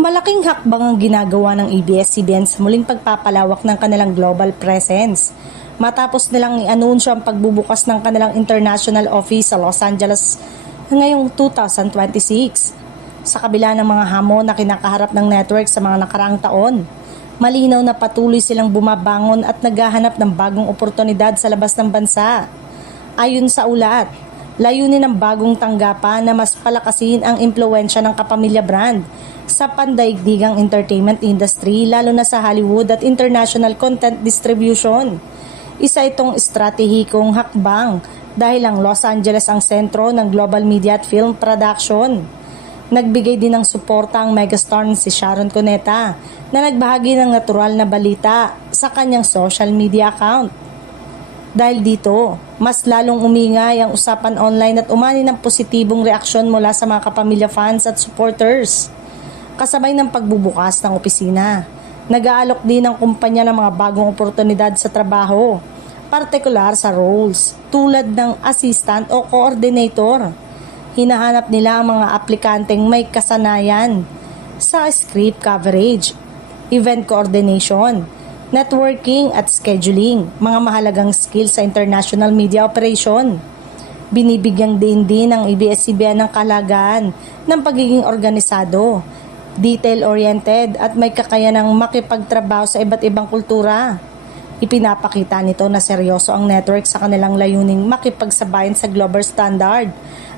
Malaking hakbang ang ginagawa ng ABS-CBN sa muling pagpapalawak ng kanilang global presence. Matapos nilang i-anunsyo ang pagbubukas ng kanilang international office sa Los Angeles ngayong 2026. Sa kabila ng mga hamon na kinakaharap ng network sa mga nakaraang taon, malinaw na patuloy silang bumabangon at naghahanap ng bagong oportunidad sa labas ng bansa. Ayon sa ulat, layunin ng bagong tanggapan na mas palakasin ang impluwensya ng Kapamilya brand sa pandaigdigang entertainment industry, lalo na sa Hollywood at international content distribution. Isa itong estratehikong hakbang dahil ang Los Angeles ang sentro ng global media at film production. Nagbigay din ng suporta ang megastar na si Sharon Cuneta na nagbahagi ng natural na balita sa kanyang social media account. Dahil dito, mas lalong umingay ang usapan online at umani ng positibong reaksyon mula sa mga Kapamilya fans at supporters. Kasabay ng pagbubukas ng opisina, nag-aalok din ang kumpanya ng mga bagong oportunidad sa trabaho, partikular sa roles tulad ng assistant o coordinator. Hinahanap nila ang mga aplikanteng may kasanayan sa script coverage, event coordination, networking at scheduling, mga mahalagang skills sa international media operation. Binibigyang din ng ABS-CBN ng kalagaan ng pagiging organisado, detail-oriented at may kakayanang makipagtrabaho sa iba't ibang kultura. Ipinapakita nito na seryoso ang network sa kanilang layuning makipagsabayan sa global standard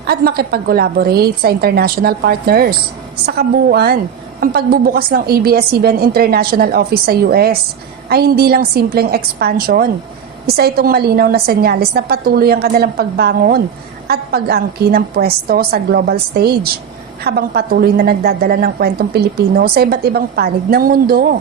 at makipag-collaborate sa international partners. Sa kabuuan, ang pagbubukas ng ABS-CBN International Office sa US ay hindi lang simpleng expansion. Isa itong malinaw na senyales na patuloy ang kanilang pagbangon at pag-angkin ng pwesto sa global stage, habang patuloy na nagdadala ng kwentong Pilipino sa iba't ibang panig ng mundo.